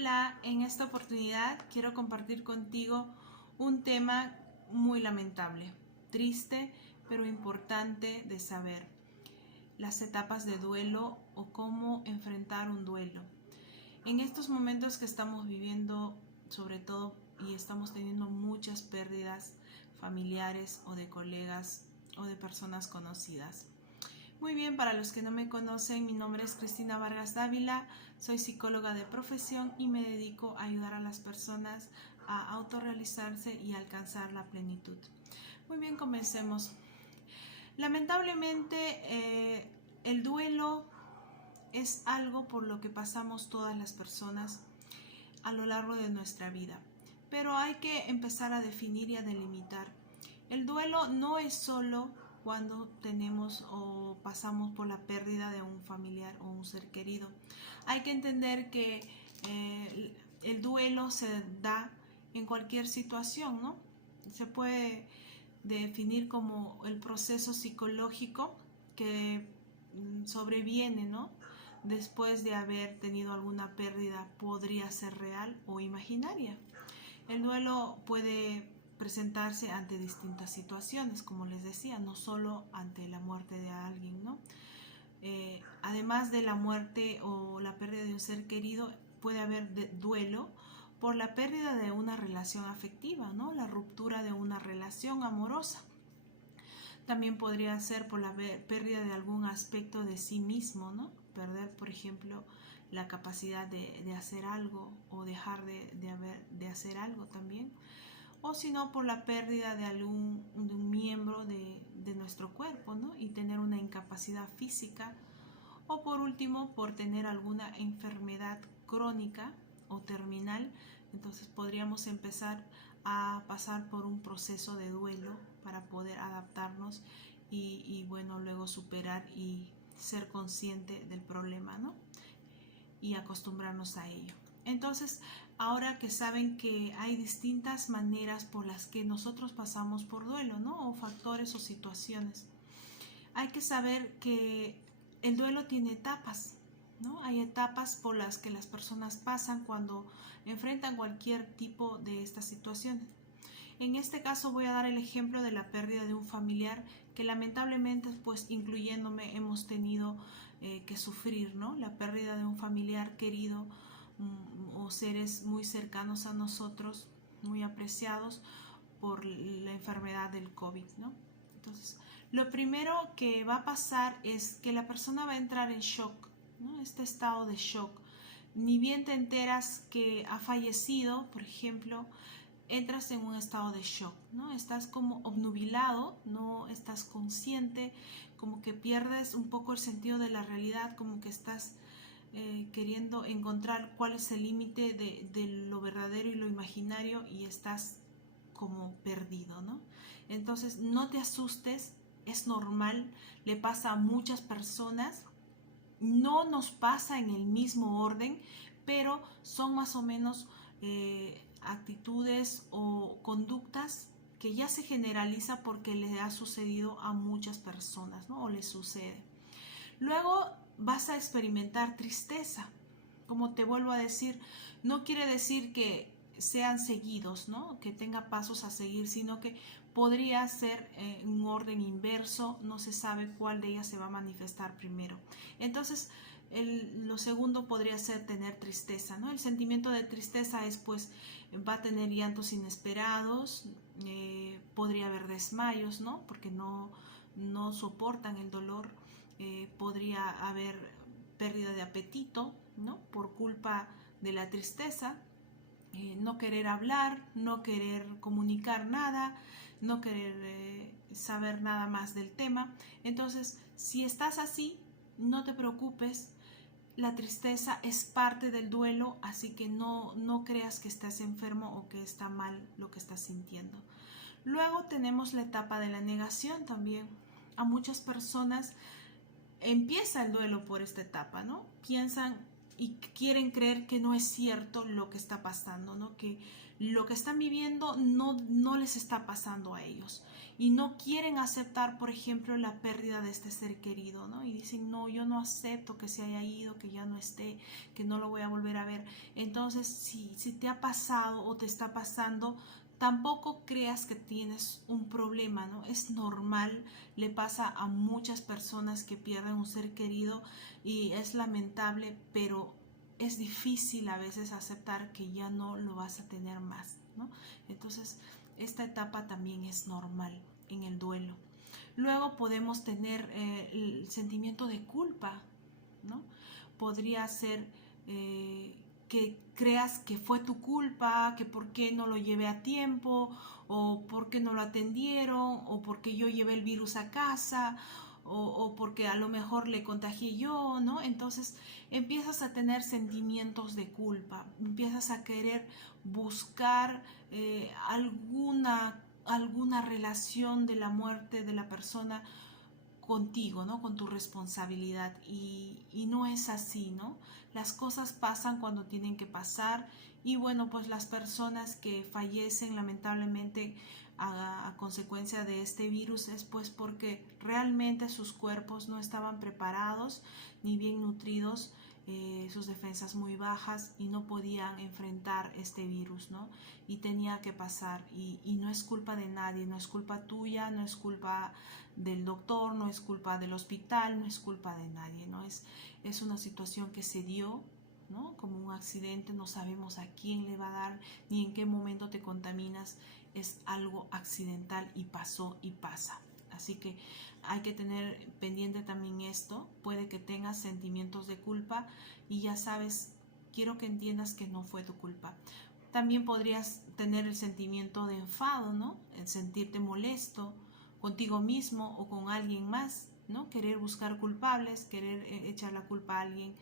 Hola, en esta oportunidad quiero compartir contigo un tema muy lamentable, triste, pero importante de saber. Las etapas de duelo o cómo enfrentar un duelo. En estos momentos que estamos viviendo, sobre todo, y estamos teniendo muchas pérdidas familiares o de colegas o de personas conocidas. Muy bien, para los que no me conocen, mi nombre es Cristina Vargas Dávila, soy psicóloga de profesión y me dedico a ayudar a las personas a autorrealizarse y alcanzar la plenitud. Muy bien, comencemos. Lamentablemente, el duelo es algo por lo que pasamos todas las personas a lo largo de nuestra vida, pero hay que empezar a definir y a delimitar. El duelo no es solo cuando tenemos o pasamos por la pérdida de un familiar o un ser querido. Hay que entender que el duelo se da en cualquier situación, ¿no? Se puede definir como el proceso psicológico que sobreviene, ¿no? Después de haber tenido alguna pérdida, podría ser real o imaginaria. El duelo puede presentarse ante distintas situaciones, como les decía, no solo ante la muerte de alguien, ¿no? Además de la muerte o la pérdida de un ser querido, puede haber duelo por la pérdida de una relación afectiva, ¿no? La ruptura de una relación amorosa. También podría ser por la pérdida de algún aspecto de sí mismo, ¿no? Perder, por ejemplo, la capacidad de hacer algo o dejar de hacer algo también. O si no, por la pérdida de un miembro de nuestro cuerpo, ¿no? Y tener una incapacidad física. O por último, por tener alguna enfermedad crónica o terminal. Entonces podríamos empezar a pasar por un proceso de duelo para poder adaptarnos y bueno, luego superar y ser consciente del problema, ¿no? Y acostumbrarnos a ello. Entonces, ahora que saben que hay distintas maneras por las que nosotros pasamos por duelo, ¿no? O factores o situaciones, hay que saber que el duelo tiene etapas, ¿no? Hay etapas por las que las personas pasan cuando enfrentan cualquier tipo de estas situaciones. En este caso voy a dar el ejemplo de la pérdida de un familiar que lamentablemente, pues incluyéndome, hemos tenido que sufrir, ¿no? La pérdida de un familiar querido o seres muy cercanos a nosotros, muy apreciados por la enfermedad del COVID, ¿no? Entonces, lo primero que va a pasar es que la persona va a entrar en shock, ¿no? Este estado de shock. Ni bien te enteras que ha fallecido, por ejemplo, entras en un estado de shock, ¿no? Estás como obnubilado, no estás consciente, como que pierdes un poco el sentido de la realidad, como que estás queriendo encontrar cuál es el límite de lo verdadero y lo imaginario y estás como perdido, ¿no? Entonces no te asustes, es normal, le pasa a muchas personas, no nos pasa en el mismo orden, pero son más o menos actitudes o conductas que ya se generaliza porque le ha sucedido a muchas personas, ¿no? O le sucede. Luego vas a experimentar tristeza. Como te vuelvo a decir, no quiere decir que sean seguidos, ¿no? Que tenga pasos a seguir, sino que podría ser un orden inverso, no se sabe cuál de ellas se va a manifestar primero. Entonces, lo segundo podría ser tener tristeza, ¿no? El sentimiento de tristeza es, pues, va a tener llantos inesperados, podría haber desmayos, ¿no? Porque no soportan el dolor, podría haber pérdida de apetito, ¿no? Por culpa de la tristeza, no querer hablar, no querer comunicar nada, no querer saber nada más del tema. Entonces, si estás así, no te preocupes, la tristeza es parte del duelo, así que no creas que estás enfermo o que está mal lo que estás sintiendo. Luego tenemos la etapa de la negación también. A muchas personas empieza el duelo por esta etapa, ¿no? Piensan y quieren creer que no es cierto lo que está pasando, ¿no? Que lo que están viviendo no les está pasando a ellos. Y no quieren aceptar, por ejemplo, la pérdida de este ser querido, ¿no? Y dicen, no, yo no acepto que se haya ido, que ya no esté, que no lo voy a volver a ver. Entonces, si te ha pasado o te está pasando, tampoco creas que tienes un problema, ¿no? Es normal, le pasa a muchas personas que pierden un ser querido y es lamentable, pero es difícil a veces aceptar que ya no lo vas a tener más, ¿no? Entonces, esta etapa también es normal en el duelo. Luego podemos tener el sentimiento de culpa, ¿no? Podría ser que creas que fue tu culpa, que por qué no lo llevé a tiempo, o por qué no lo atendieron, o porque yo llevé el virus a casa, o porque a lo mejor le contagié yo, ¿no? Entonces empiezas a tener sentimientos de culpa, empiezas a querer buscar alguna relación de la muerte de la persona contigo, ¿no? Con tu responsabilidad y no es así, ¿no? Las cosas pasan cuando tienen que pasar y bueno, pues las personas que fallecen lamentablemente a consecuencia de este virus es pues porque realmente sus cuerpos no estaban preparados ni bien nutridos, sus defensas muy bajas y no podían enfrentar este virus, ¿no? Y tenía que pasar y no es culpa de nadie, no es culpa tuya, no es culpa del doctor, no es culpa del hospital, no es culpa de nadie, ¿no? Es una situación que se dio, ¿no? Como un accidente, no sabemos a quién le va a dar ni en qué momento te contaminas, es algo accidental y pasó y pasa. Así que hay que tener pendiente también esto, puede que tengas sentimientos de culpa y ya sabes, quiero que entiendas que no fue tu culpa. También podrías tener el sentimiento de enfado, ¿no? El sentirte molesto contigo mismo o con alguien más, ¿no? Querer buscar culpables, querer echar la culpa a alguien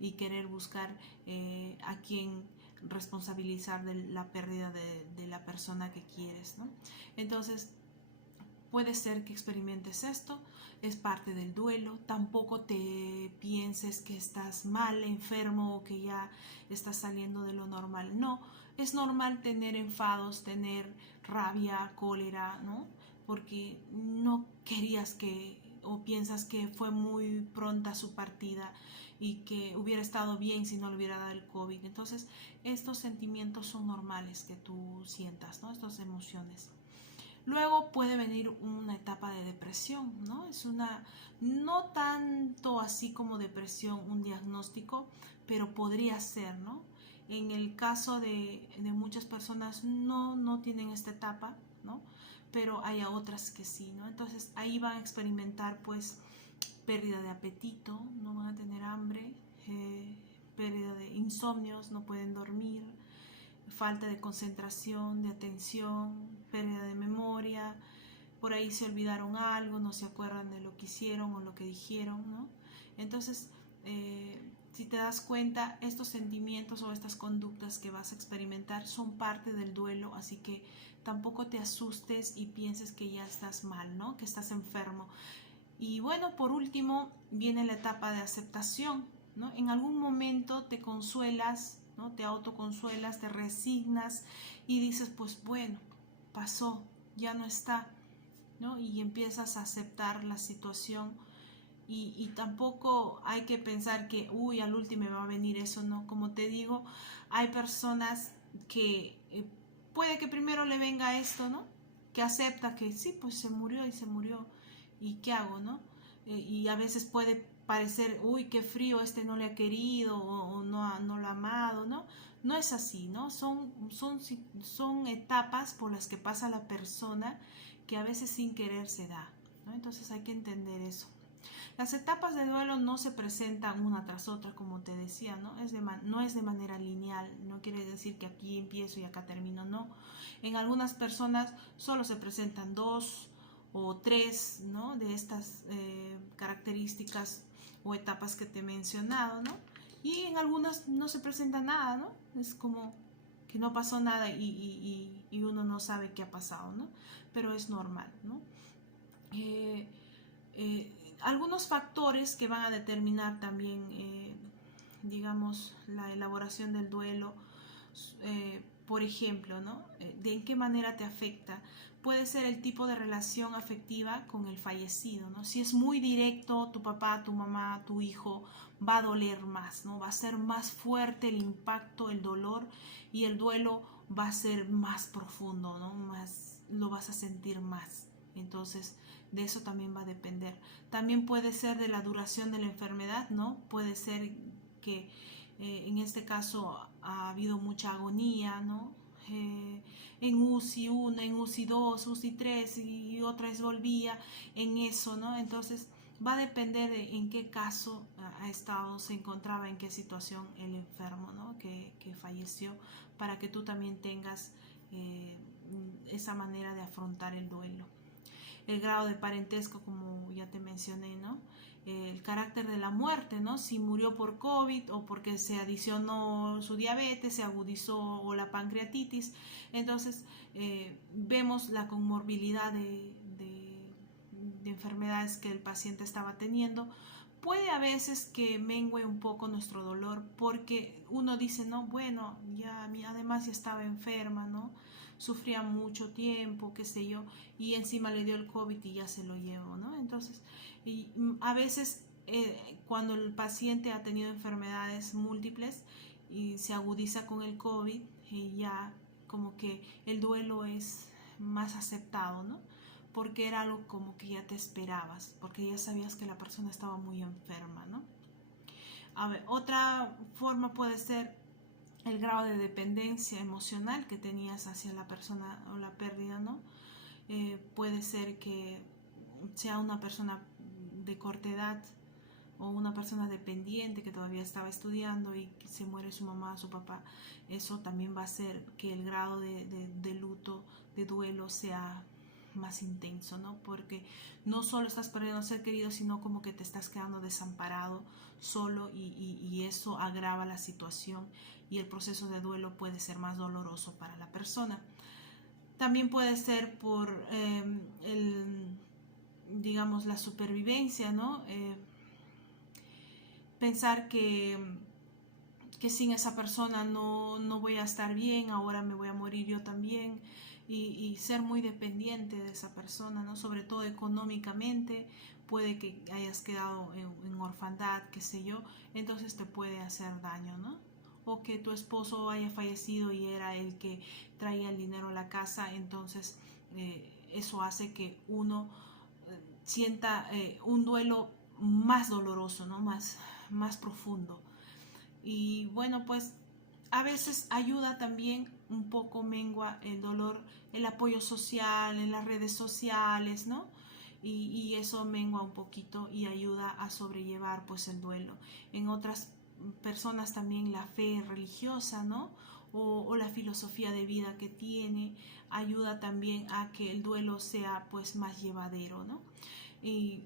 y querer buscar a quien responsabilizar de la pérdida de la persona que quieres, ¿no? Entonces, puede ser que experimentes esto, es parte del duelo, tampoco te pienses que estás mal, enfermo o que ya estás saliendo de lo normal, no, es normal tener enfados, tener rabia, cólera, ¿no? Porque no querías que o piensas que fue muy pronta su partida y que hubiera estado bien si no le hubiera dado el COVID. Entonces, estos sentimientos son normales que tú sientas, ¿no? Estas emociones. Luego puede venir una etapa de depresión, ¿no? No tanto así como depresión, un diagnóstico, pero podría ser, ¿no? En el caso de muchas personas no tienen esta etapa, ¿no? Pero hay otras que sí, ¿no? Entonces ahí van a experimentar pues pérdida de apetito, no van a tener hambre, pérdida de insomnios, no pueden dormir, falta de concentración, de atención, pérdida de memoria, por ahí se olvidaron algo, no se acuerdan de lo que hicieron o lo que dijeron, ¿no? Entonces, si te das cuenta, estos sentimientos o estas conductas que vas a experimentar son parte del duelo, así que tampoco te asustes y pienses que ya estás mal, ¿no? Que estás enfermo. Y bueno, por último, viene la etapa de aceptación, ¿no? En algún momento te consuelas, ¿no? Te autoconsuelas, te resignas y dices, pues bueno, pasó, ya no está, ¿no? Y empiezas a aceptar la situación y tampoco hay que pensar que, uy, al último me va a venir eso, ¿no? Como te digo, hay personas que puede que primero le venga esto, ¿no? Que acepta que sí, pues se murió y se murió. ¿Y qué hago, no? Y a veces puede parecer, uy, qué frío, este no le ha querido o no lo ha amado, ¿no? No es así, ¿no? Son etapas por las que pasa la persona que a veces sin querer se da, ¿no? Entonces hay que entender eso. Las etapas de duelo no se presentan una tras otra, como te decía, ¿no? No es de manera lineal, no quiere decir que aquí empiezo y acá termino, no. En algunas personas solo se presentan 2 o 3, ¿no? De estas características o etapas que te he mencionado, ¿no? Y en algunas no se presenta nada, ¿no? Es como que no pasó nada y uno no sabe qué ha pasado, ¿no? Pero es normal, ¿no? Algunos factores que van a determinar también digamos, la elaboración del duelo, por ejemplo, ¿no? ¿De en qué manera te afecta? Puede ser el tipo de relación afectiva con el fallecido, ¿no? Si es muy directo, tu papá, tu mamá, tu hijo, va a doler más, ¿no? Va a ser más fuerte el impacto, el dolor, y el duelo va a ser más profundo, ¿no? Más, lo vas a sentir más. Entonces, de eso también va a depender. También puede ser de la duración de la enfermedad, ¿no? Puede ser que en este caso ha habido mucha agonía, ¿no? En UCI 1, en UCI 2, UCI 3 y otra vez volvía en eso, ¿no? Entonces va a depender de en qué caso ha estado, se encontraba, en qué situación el enfermo, ¿no? Que falleció, para que tú también tengas esa manera de afrontar el duelo. El grado de parentesco, como ya te mencioné, ¿no? El carácter de la muerte, ¿no? Si murió por COVID o porque se adicionó su diabetes, se agudizó o la pancreatitis. Entonces vemos la comorbilidad de enfermedades que el paciente estaba teniendo. Puede a veces que mengue un poco nuestro dolor porque uno dice, no, bueno, ya además ya estaba enferma, ¿no? Sufría mucho tiempo, qué sé yo, y encima le dio el COVID y ya se lo llevó, ¿no? Entonces, a veces cuando el paciente ha tenido enfermedades múltiples y se agudiza con el COVID, ya como que el duelo es más aceptado, ¿no? Porque era algo como que ya te esperabas, porque ya sabías que la persona estaba muy enferma, ¿no? A ver, otra forma puede ser el grado de dependencia emocional que tenías hacia la persona o la pérdida, ¿no? Puede ser que sea una persona de corta edad o una persona dependiente que todavía estaba estudiando y se muere su mamá, su papá. Eso también va a hacer que el grado de luto, de duelo sea más intenso, ¿no? Porque no solo estás perdiendo a ser querido, sino como que te estás quedando desamparado, solo, y eso agrava la situación, y el proceso de duelo puede ser más doloroso para la persona. También puede ser por digamos, la supervivencia, ¿no? Pensar que sin esa persona no voy a estar bien, ahora me voy a morir yo también, y ser muy dependiente de esa persona, ¿no? Sobre todo económicamente, puede que hayas quedado en orfandad, qué sé yo, entonces te puede hacer daño, ¿no? O que tu esposo haya fallecido y era el que traía el dinero a la casa, entonces eso hace que uno sienta un duelo más doloroso, ¿no? Más profundo. Y bueno, pues a veces ayuda también un poco, mengua el dolor, el apoyo social en las redes sociales, ¿no? Y eso mengua un poquito y ayuda a sobrellevar pues el duelo. En otras personas también la fe religiosa, ¿no? O la filosofía de vida que tiene ayuda también a que el duelo sea pues más llevadero, ¿no? Y,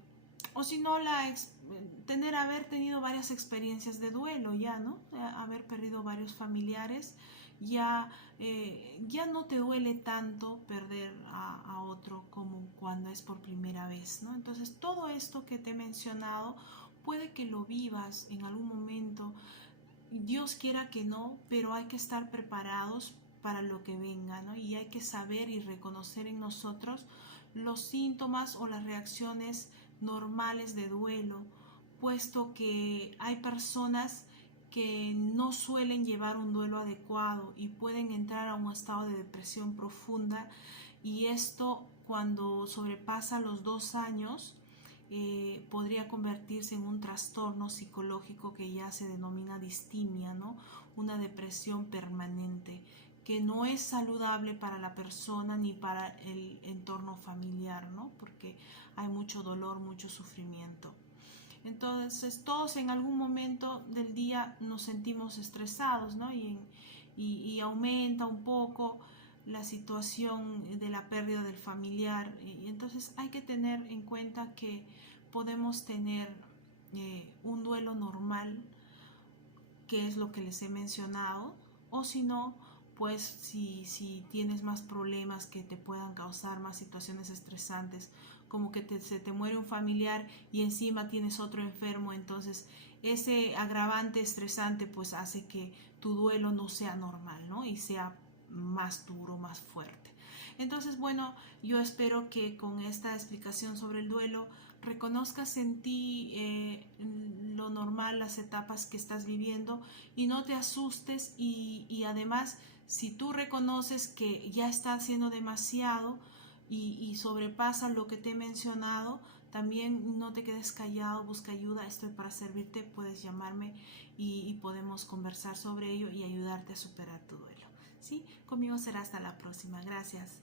o si no, haber tenido varias experiencias de duelo ya, ¿no? Haber perdido varios familiares, ya no te duele tanto perder a otro como cuando es por primera vez, ¿no? Entonces todo esto que te he mencionado puede que lo vivas en algún momento, Dios quiera que no, pero hay que estar preparados para lo que venga, ¿no? Y hay que saber y reconocer en nosotros los síntomas o las reacciones normales de duelo, puesto que hay personas que no suelen llevar un duelo adecuado y pueden entrar a un estado de depresión profunda, y esto cuando sobrepasa los 2 años podría convertirse en un trastorno psicológico que ya se denomina distimia, ¿no? Una depresión permanente que no es saludable para la persona ni para el entorno familiar, ¿no? Porque hay mucho dolor, mucho sufrimiento. Entonces todos en algún momento del día nos sentimos estresados, ¿no? Y aumenta un poco la situación de la pérdida del familiar, y entonces hay que tener en cuenta que podemos tener un duelo normal, que es lo que les he mencionado, o si no, pues si tienes más problemas que te puedan causar más situaciones estresantes, como que se te muere un familiar y encima tienes otro enfermo, entonces ese agravante estresante pues hace que tu duelo no sea normal, ¿no? Y sea más duro, más fuerte. Entonces, bueno, yo espero que con esta explicación sobre el duelo reconozcas en ti lo normal, las etapas que estás viviendo y no te asustes y además si tú reconoces que ya está haciendo demasiado y sobrepasa lo que te he mencionado, también no te quedes callado, busca ayuda, estoy para servirte, puedes llamarme y podemos conversar sobre ello y ayudarte a superar tu duelo. ¿Sí? Conmigo será hasta la próxima. Gracias.